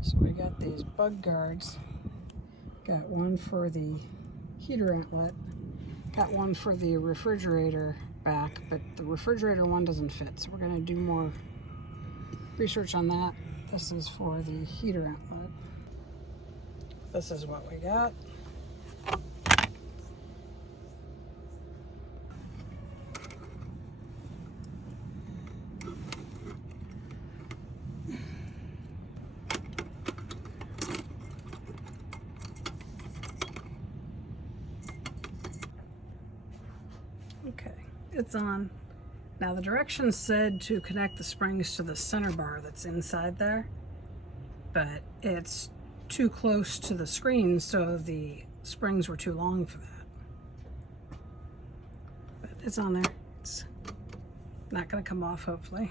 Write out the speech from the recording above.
So we got these bug guards. Got one for the heater outlet. Got one for the refrigerator back, but the refrigerator one doesn't fit. So we're gonna do more research on that. This is for the heater outlet. This is what we got. Okay, it's on. Now the directions said to connect the springs to the center bar that's inside there, but it's too close to the screen, so the springs were too long for that. But it's on there. It's not gonna come off, hopefully.